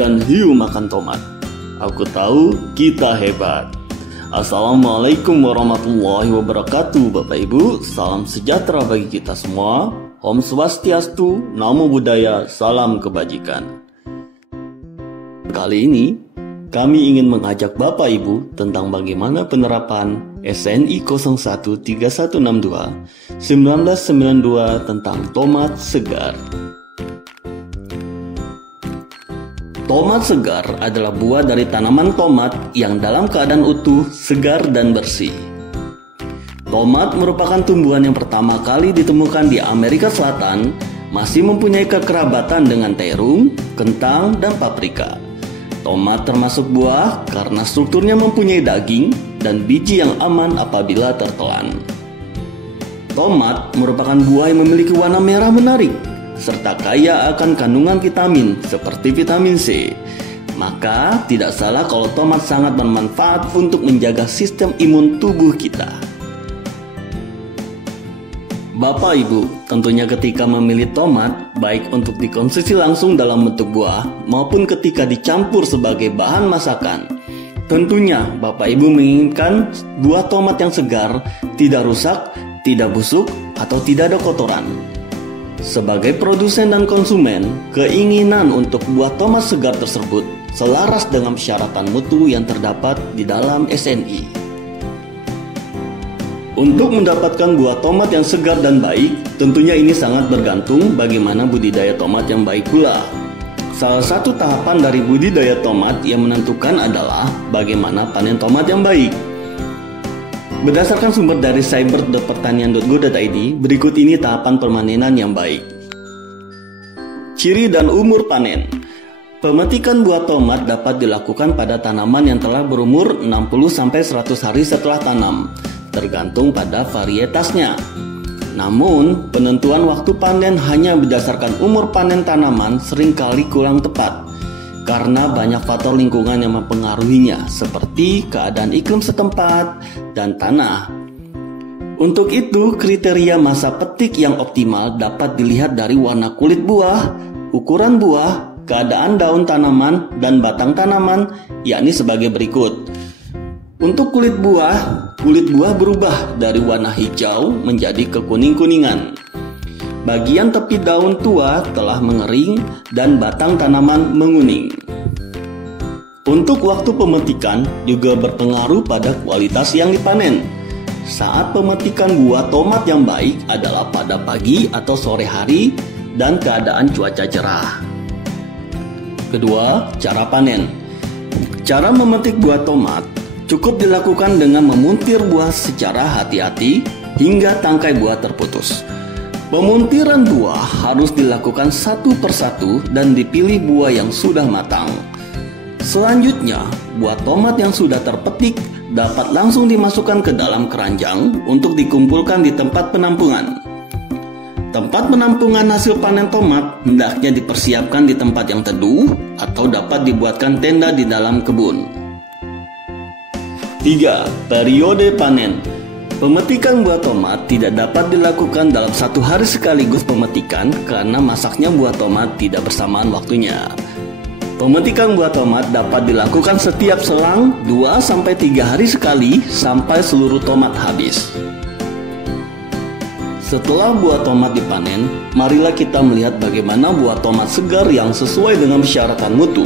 ikan hiu makan tomat. Aku tahu kita hebat. Assalamualaikum warahmatullahi wabarakatuh Bapak Ibu. Salam sejahtera bagi kita semua. Om Swastiastu, Namo Buddhaya, salam kebajikan. Kali ini kami ingin mengajak Bapak Ibu tentang bagaimana penerapan SNI 013162 1992 tentang tomat segar. Tomat segar adalah buah dari tanaman tomat yang dalam keadaan utuh, segar, dan bersih. Tomat merupakan tumbuhan yang pertama kali ditemukan di Amerika Selatan, masih mempunyai kekerabatan dengan terung, kentang, dan paprika. Tomat termasuk buah karena strukturnya mempunyai daging dan biji yang aman apabila tertelan. Tomat merupakan buah yang memiliki warna merah menarik, serta kaya akan kandungan vitamin seperti vitamin C. Maka tidak salah kalau tomat sangat bermanfaat untuk menjaga sistem imun tubuh kita. Bapak Ibu, tentunya ketika memilih tomat, baik untuk dikonsumsi langsung dalam bentuk buah maupun ketika dicampur sebagai bahan masakan, tentunya Bapak Ibu menginginkan buah tomat yang segar, tidak rusak, tidak busuk, atau tidak ada kotoran. Sebagai produsen dan konsumen, keinginan untuk buah tomat segar tersebut selaras dengan persyaratan mutu yang terdapat di dalam SNI. Untuk mendapatkan buah tomat yang segar dan baik, tentunya ini sangat bergantung bagaimana budidaya tomat yang baik pula. Salah satu tahapan dari budidaya tomat yang menentukan adalah bagaimana panen tomat yang baik. Berdasarkan sumber dari cyber.pertanian.go.id, berikut ini tahapan permanenan yang baik. Ciri dan umur panen. Pemetikan buah tomat dapat dilakukan pada tanaman yang telah berumur 60-100 hari setelah tanam, tergantung pada varietasnya. Namun, penentuan waktu panen hanya berdasarkan umur panen tanaman seringkali kurang tepat karena banyak faktor lingkungan yang mempengaruhinya, seperti keadaan iklim setempat dan tanah. Untuk itu, kriteria masa petik yang optimal dapat dilihat dari warna kulit buah, ukuran buah, keadaan daun tanaman, dan batang tanaman, yakni sebagai berikut. Untuk kulit buah berubah dari warna hijau menjadi kekuning-kuningan. Bagian tepi daun tua telah mengering dan batang tanaman menguning. Untuk waktu pemetikan juga berpengaruh pada kualitas yang dipanen. Saat pemetikan buah tomat yang baik adalah pada pagi atau sore hari dan keadaan cuaca cerah. Kedua, cara panen. Cara memetik buah tomat cukup dilakukan dengan memuntir buah secara hati-hati hingga tangkai buah terputus. Pemuntiran buah harus dilakukan satu persatu dan dipilih buah yang sudah matang. Selanjutnya, buah tomat yang sudah terpetik dapat langsung dimasukkan ke dalam keranjang untuk dikumpulkan di tempat penampungan. Tempat penampungan hasil panen tomat hendaknya dipersiapkan di tempat yang teduh atau dapat dibuatkan tenda di dalam kebun. 3. Periode panen. Pemetikan buah tomat tidak dapat dilakukan dalam satu hari sekaligus pemetikan karena masaknya buah tomat tidak bersamaan waktunya. Pemetikan buah tomat dapat dilakukan setiap selang 2-3 hari sekali sampai seluruh tomat habis. Setelah buah tomat dipanen, marilah kita melihat bagaimana buah tomat segar yang sesuai dengan persyaratan mutu.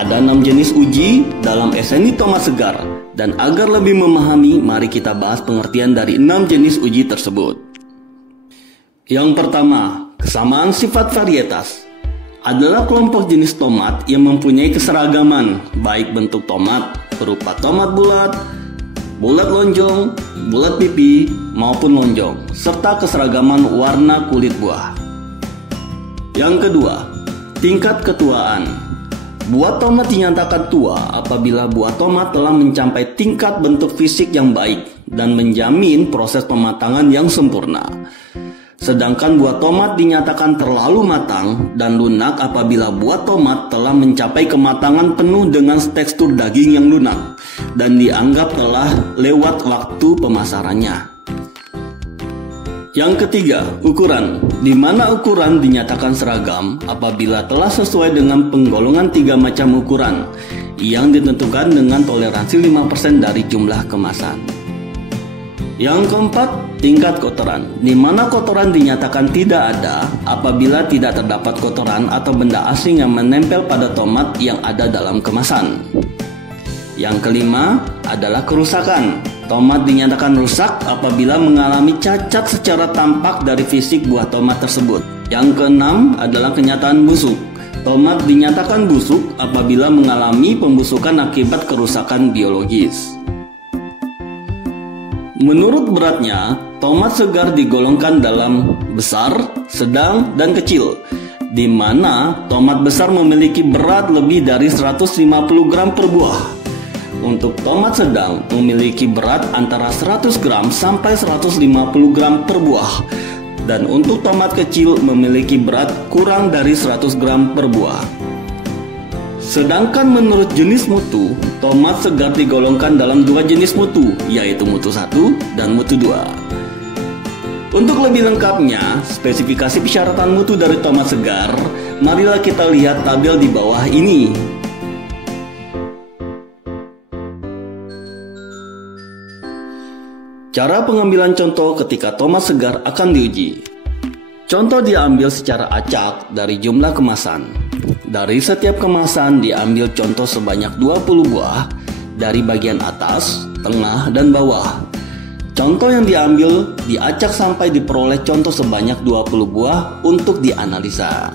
Ada 6 jenis uji dalam SNI tomat segar. Dan agar lebih memahami, mari kita bahas pengertian dari 6 jenis uji tersebut. Yang pertama, kesamaan sifat varietas. Adalah kelompok jenis tomat yang mempunyai keseragaman, baik bentuk tomat berupa tomat bulat, bulat lonjong, bulat pipi, maupun lonjong, serta keseragaman warna kulit buah. Yang kedua, tingkat ketuaan. Buah tomat dinyatakan tua apabila buah tomat telah mencapai tingkat bentuk fisik yang baik dan menjamin proses pematangan yang sempurna. Sedangkan buah tomat dinyatakan terlalu matang dan lunak apabila buah tomat telah mencapai kematangan penuh dengan tekstur daging yang lunak dan dianggap telah lewat waktu pemasarannya. Yang ketiga, ukuran, di mana ukuran dinyatakan seragam apabila telah sesuai dengan penggolongan 3 macam ukuran yang ditentukan dengan toleransi 5% dari jumlah kemasan. Yang keempat, tingkat kotoran, di mana kotoran dinyatakan tidak ada apabila tidak terdapat kotoran atau benda asing yang menempel pada tomat yang ada dalam kemasan. Yang kelima adalah kerusakan. Tomat dinyatakan rusak apabila mengalami cacat secara tampak dari fisik buah tomat tersebut. Yang keenam adalah kenyataan busuk. Tomat dinyatakan busuk apabila mengalami pembusukan akibat kerusakan biologis. Menurut beratnya, tomat segar digolongkan dalam besar, sedang, dan kecil, di mana tomat besar memiliki berat lebih dari 150 gram per buah. Untuk tomat sedang memiliki berat antara 100 gram sampai 150 gram per buah. Dan untuk tomat kecil memiliki berat kurang dari 100 gram per buah. Sedangkan menurut jenis mutu, tomat segar digolongkan dalam 2 jenis mutu, yaitu mutu 1 dan mutu 2. Untuk lebih lengkapnya, spesifikasi persyaratan mutu dari tomat segar, marilah kita lihat tabel di bawah ini. Cara pengambilan contoh ketika tomat segar akan diuji. Contoh diambil secara acak dari jumlah kemasan. Dari setiap kemasan diambil contoh sebanyak 20 buah dari bagian atas, tengah, dan bawah. Contoh yang diambil diacak sampai diperoleh contoh sebanyak 20 buah untuk dianalisa.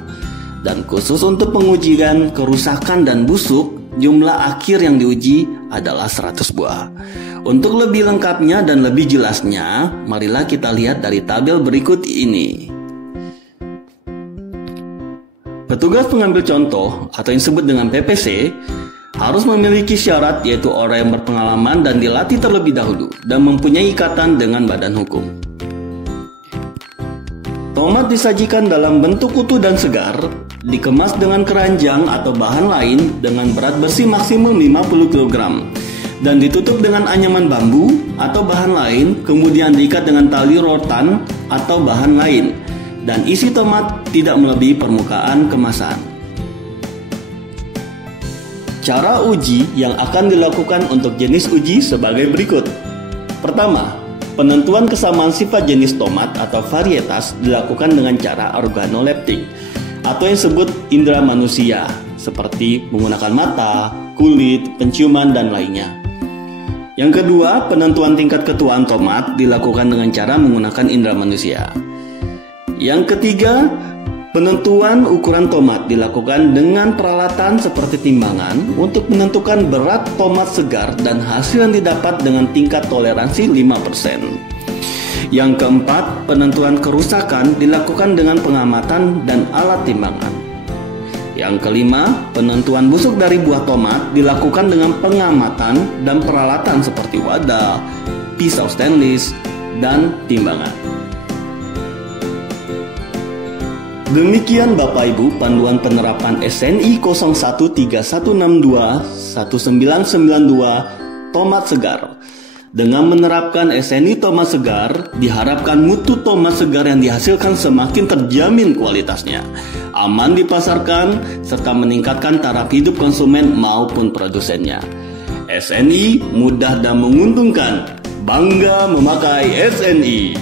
Dan khusus untuk pengujian kerusakan dan busuk, jumlah akhir yang diuji adalah 100 buah. Untuk lebih lengkapnya dan lebih jelasnya, marilah kita lihat dari tabel berikut ini. Petugas pengambil contoh atau yang disebut dengan PPC harus memiliki syarat, yaitu orang yang berpengalaman dan dilatih terlebih dahulu dan mempunyai ikatan dengan badan hukum. Tomat disajikan dalam bentuk utuh dan segar, dikemas dengan keranjang atau bahan lain dengan berat bersih maksimum 50 kg dan ditutup dengan anyaman bambu atau bahan lain, kemudian diikat dengan tali rotan atau bahan lain, dan isi tomat tidak melebihi permukaan kemasan. Cara uji yang akan dilakukan untuk jenis uji sebagai berikut. Pertama, penentuan kesamaan sifat jenis tomat atau varietas dilakukan dengan cara organoleptik atau yang disebut indera manusia, seperti menggunakan mata, kulit, penciuman, dan lainnya. Yang kedua, penentuan tingkat ketuaan tomat dilakukan dengan cara menggunakan indera manusia. Yang ketiga, penentuan ukuran tomat dilakukan dengan peralatan seperti timbangan untuk menentukan berat tomat segar dan hasil yang didapat dengan tingkat toleransi 5%. Yang keempat, penentuan kerusakan dilakukan dengan pengamatan dan alat timbangan. Yang kelima, penentuan busuk dari buah tomat dilakukan dengan pengamatan dan peralatan seperti wadah, pisau stainless, dan timbangan. Demikian Bapak Ibu panduan penerapan SNI 0131621992 tomat segar. Dengan menerapkan SNI tomat segar, diharapkan mutu tomat segar yang dihasilkan semakin terjamin kualitasnya, aman dipasarkan, serta meningkatkan taraf hidup konsumen maupun produsennya. SNI mudah dan menguntungkan. Bangga memakai SNI.